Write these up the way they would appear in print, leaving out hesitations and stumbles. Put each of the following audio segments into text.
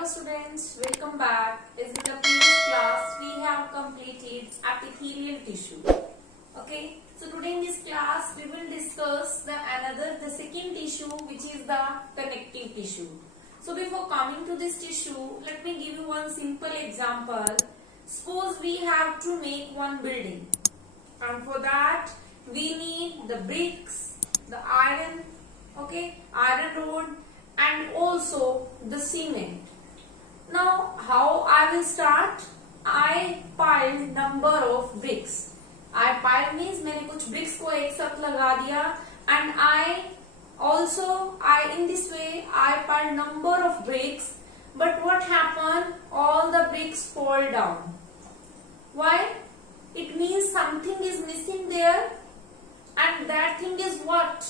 Hello students, welcome back. As in the previous class, we have completed epithelial tissue. Okay, so today in this class, we will discuss the second tissue, which is the connective tissue. So before coming to this tissue, let me give you one simple example. Suppose we have to make one building, and for that we need the bricks, the iron, iron rod, and also the cement. Now how I will start? I piled number of bricks. I piled means मैंने कुछ bricks को एक साथ लगा दिया, and in this way I piled number of bricks. But what happened? All the bricks fall down. Why? It means something is missing there, and that thing is what?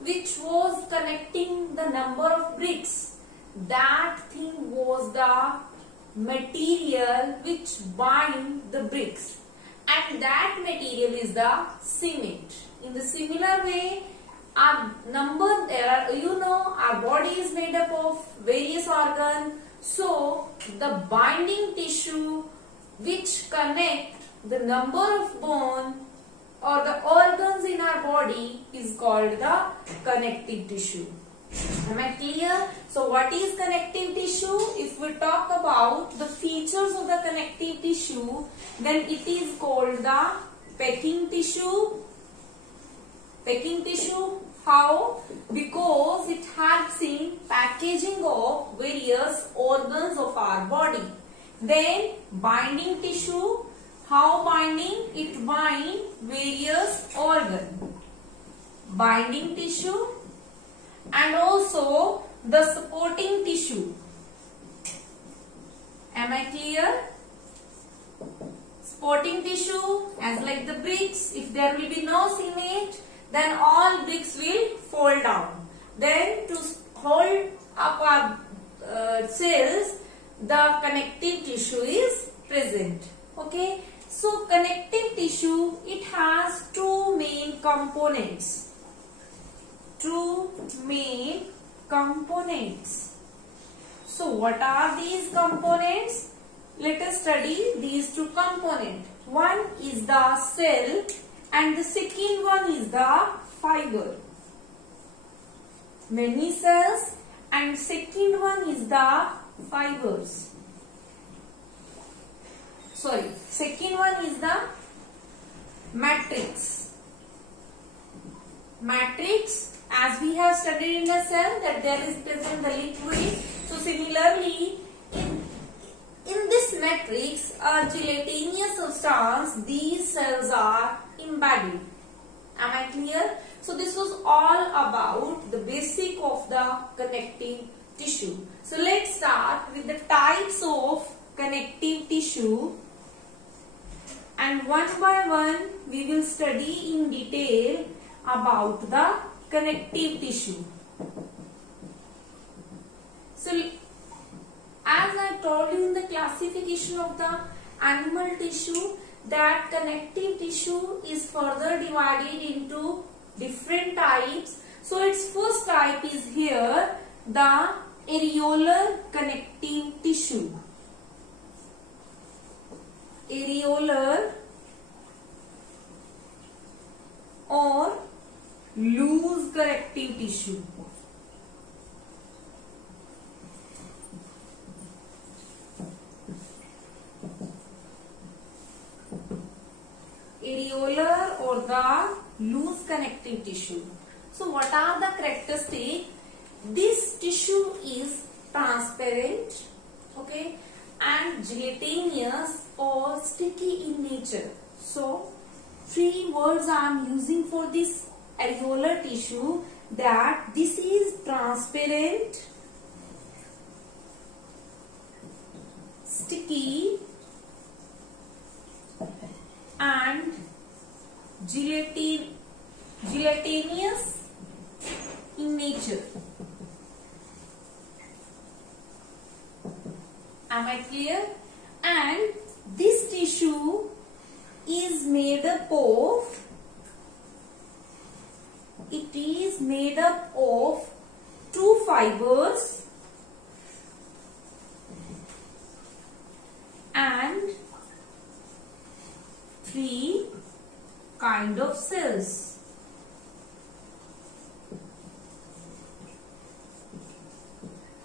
Which was connecting the number of bricks. That thing was the material which bind the bricks, and that material is the cement. In the similar way, our body is made up of various organs. So the binding tissue which connect the number of bone or the organs in our body is called the connective tissue. Am I clear? So what is connective tissue? If we talk about the features of the connective tissue, then it is called the packing tissue. Packing tissue, how? Because it helps in packaging of various organs of our body. Then binding tissue, how binding? It binds various organs. Binding tissue, and also the supporting tissue. Am I clear? Supporting tissue, as like the bricks, if there will be no cement, then all bricks will fall down. Then to hold up our cells, the connective tissue is present. Okay. So connective tissue, it has two main components. Two main components. So what are these components? Let us study these two components. One is the cell and the second one is the fiber. Many cells and second one is the fibers. Second one is the matrix. Matrix, as we have studied in the cell, that there is present the liquid. So similarly, in this matrix, a gelatinous substance, these cells are embedded. Am I clear? So this was all about the basic of the connective tissue. So let's start with the types of connective tissue, and one by one we will study in detail about the connective tissue. So as I told you in the classification of the animal tissue, that connective tissue is further divided into different types. So its first type is here, the areolar connective tissue. Areolar or loose connective tissue. Areolar or the loose connective tissue. So what are the characteristics? This tissue is transparent, okay, and gelatinous or sticky in nature. So 3 words I am using for this areolar tissue, that this is transparent, sticky, and gelatinous in nature. Am I clear? And this tissue is made up of, two fibers kind of cells.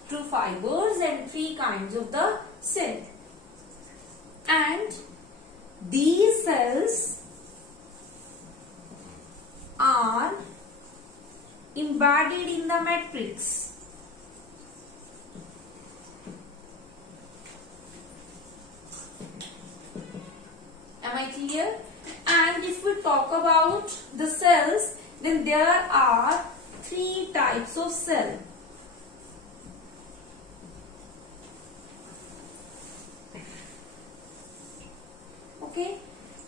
Two fibers and three kinds of the cell. And these cells are embedded in the matrix. Am I clear? And if we talk about the cells, then there are three types of cell. Okay,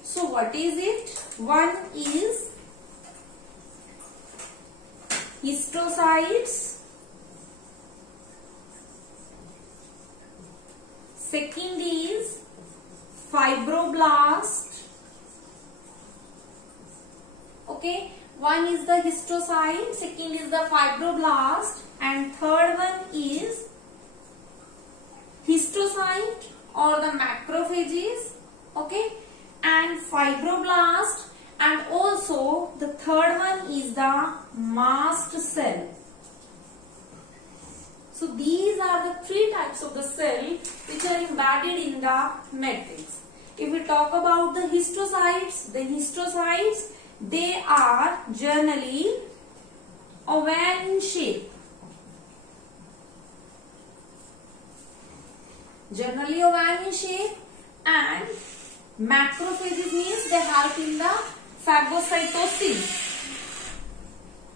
so what is it? One is histiocytes, second is fibroblast. Okay, one is the histiocyte, second is the fibroblast, and third one is histocyte or the macrophages. Okay, and fibroblast, and also the third one is the mast cell. So these are the three types of the cell which are embedded in the matrix. If we talk about the histocytes, they are generally oval in shape. Generally oval in shape, and macrophages means they help in the phagocytosis.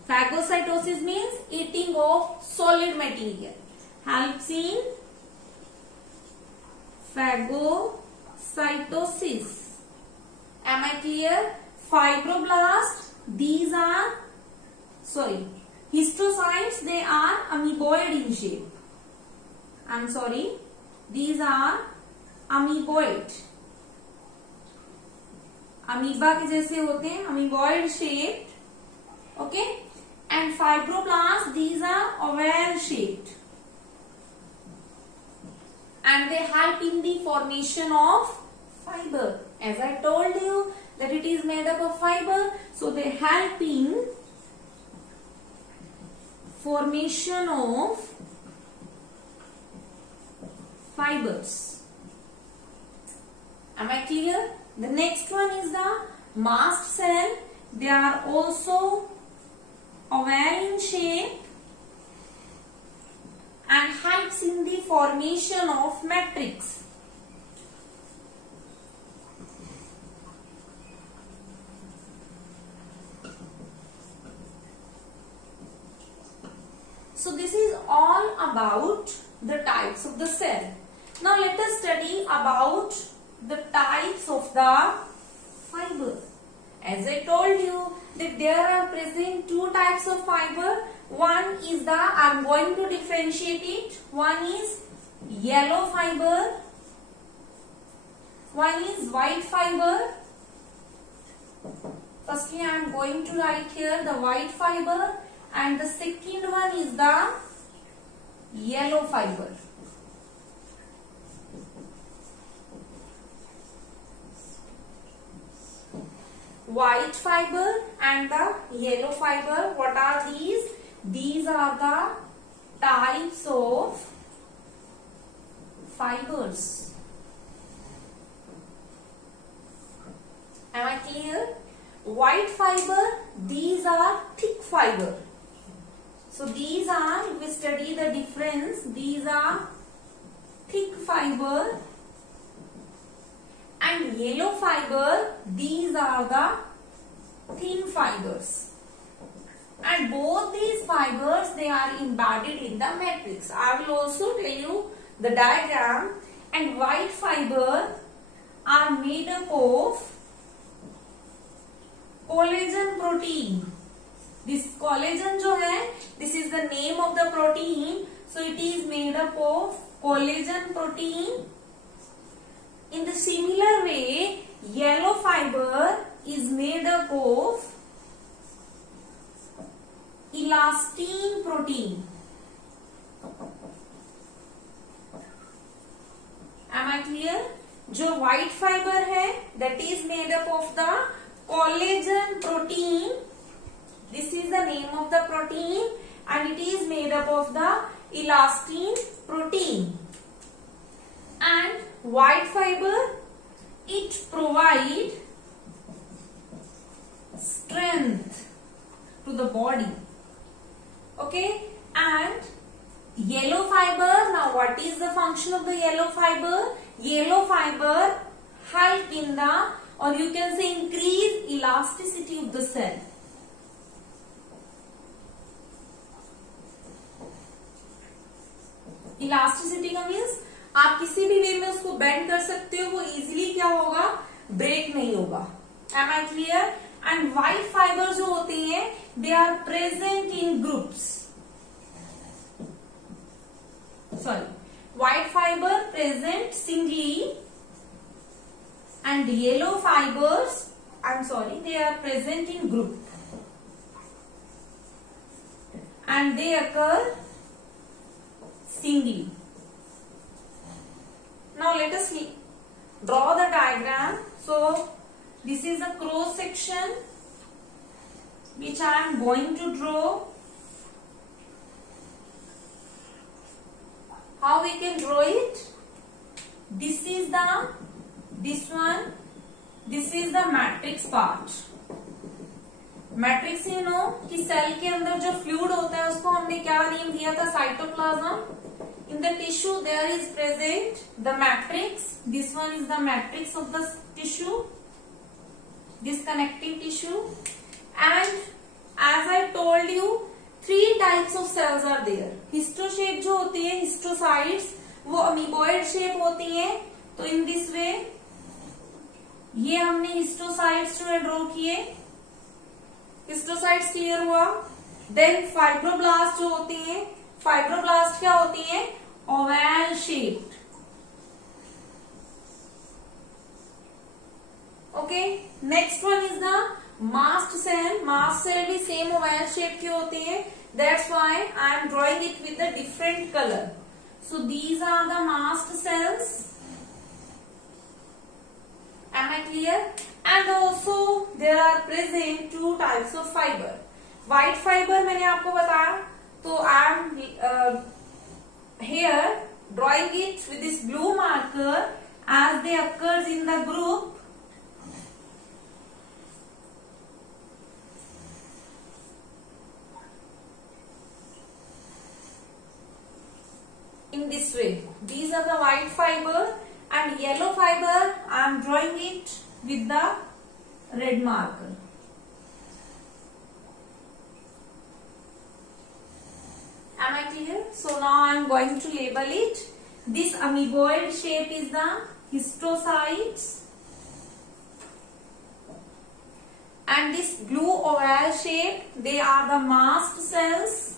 Phagocytosis means eating of solid material. Helps in phagocytosis. Am I clear? Fibroblast, these are, histiocytes, they are amoeboid in shape. These are amoeboid. Amoeba के जैसे होते हैं, amoeboid shaped. Okay, and fibroblasts, these are oval shaped, and they help in the formation of fiber. As I told you that it is made up of fiber, so they help in formation of fibers. Am I clear? The next one is the mast cell. They are also oval in shape and helps in the formation of matrix. So this is all about the types of the cell. Now let us study about the types of the fiber. As I told you that there are present two types of fiber. One is the, I am going to differentiate it. One is yellow fiber. One is white fiber. Firstly, I am going to write here the white fiber, and the second one is the yellow fiber. White fiber and the yellow fiber, what are these? These are the types of fibers. Am I clear? White fiber, these are thick fiber. So these are, if we study the difference, these are thick fiber, and yellow fiber, these are the thin fibers. And both these fibers, they are embedded in the matrix. I will also tell you the diagram. And white fiber are made up of collagen protein. This collagen जो है, this is the name of the protein. So it is made up of collagen protein. In the similar way, yellow fiber is made up of elastin protein. Am I clear? जो white fiber है, that is made up of the collagen protein. This is the name of the protein and it is made up of the elastin protein. And white fiber, it provides strength to the body. Okay, and yellow fiber, now what is the function of the yellow fiber? Yellow fiber help in the, or you can say increase elasticity of the cell. Elasticity का means आप किसी भी वे में उसको bend कर सकते हो, वो इजीली क्या होगा, ब्रेक नहीं होगा. Am I clear? And white fiber जो होती हैं, they are present in groups. Sorry, white fiber present singly and yellow fibers, I'm sorry, they are present in group and they occur singly. Now let us draw the diagram. So this is a cross section which I am going to draw. How we can draw it? This is the matrix part. Matrix you know कि cell के अंदर जो fluid होता है उसको हमने क्या name दिया था, cytoplasm. In the tissue there is present the matrix. This one is the matrix of the tissue, this connective tissue. And as I told you, 3 types of cells are there. Histo shape जो होती है, histiocytes, वो amoeboid shape होती है. तो in this way ये हमने histiocytes जो है ड्रॉ किए. हिस्टोसाइट्स क्लियर हुआ. देन फाइब्रोब्लास्ट जो होती हैं, फाइब्रोब्लास्ट क्या होती हैं, oval shaped. Okay, next one is the mast cell. Mast cell भी सेम ओवल शेप की होती है. That's why I am drawing it with the different colour. So these are the mast cells. Am I clear? And also there are present 2 types of fiber. White fiber मैंने आपको बताया, तो I am here drawing it with this blue marker as they occurs in the group. In this way, these are the white fiber. And yellow fiber, I am drawing it with the red marker. Am I clear? So now I am going to label it. This amoeboid shape is the histocytes. And this blue oval shape, they are the mast cells.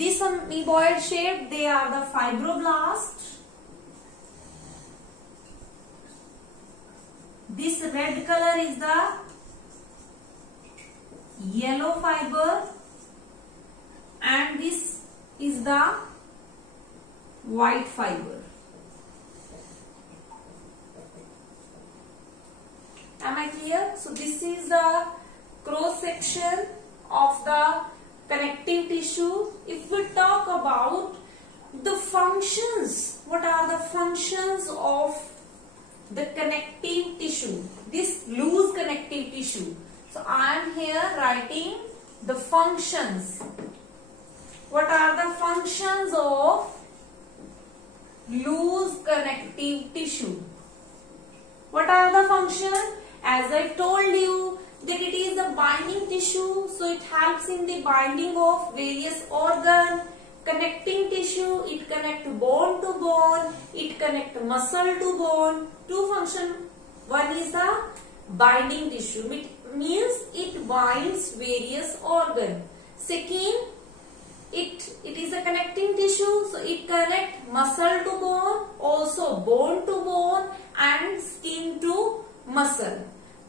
This amoeboid shape, they are the fibroblasts. This red color is the yellow fiber and this is the white fiber. Am I clear? So this is the cross section of the connective tissue. If we talk about the functions, what are the functions of the connective tissue, this loose connective tissue? So I am here writing the functions. What are the functions of loose connective tissue? What are the functions? As I told you that it is the binding tissue, so it helps in the binding of various organ. Connecting tissue, it connect bone to bone, it connect muscle to bone. 2 function. One is the binding tissue, it means it binds various organ. Second, it is a connecting tissue, so it connect muscle to bone, also bone to bone and skin to muscle.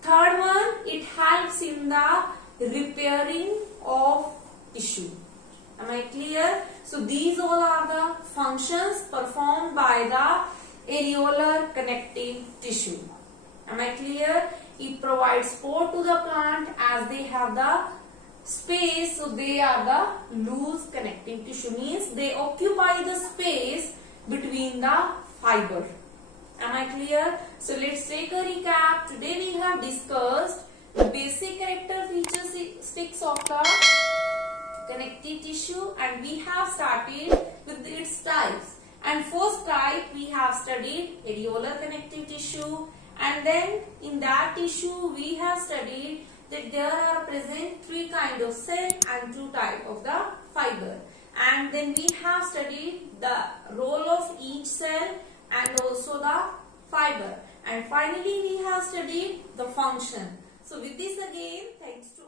Third one, it helps in the repairing of tissue. Am I clear? So these all are the functions performed by the areolar connective tissue. Am I clear? It provides support to the plant as they have the space, so they are the loose connective tissue, means they occupy the space between the fiber. Am I clear? So let's take a recap. Today we have discussed the basic characteristics of the connective tissue, and we have started with its types. And first type we have studied areolar connective tissue, and then in that tissue we have studied that there are present three kinds of cell and two types of the fiber. And then we have studied the role of each cell and also the fiber. And finally we have studied the function. So with this again, thanks to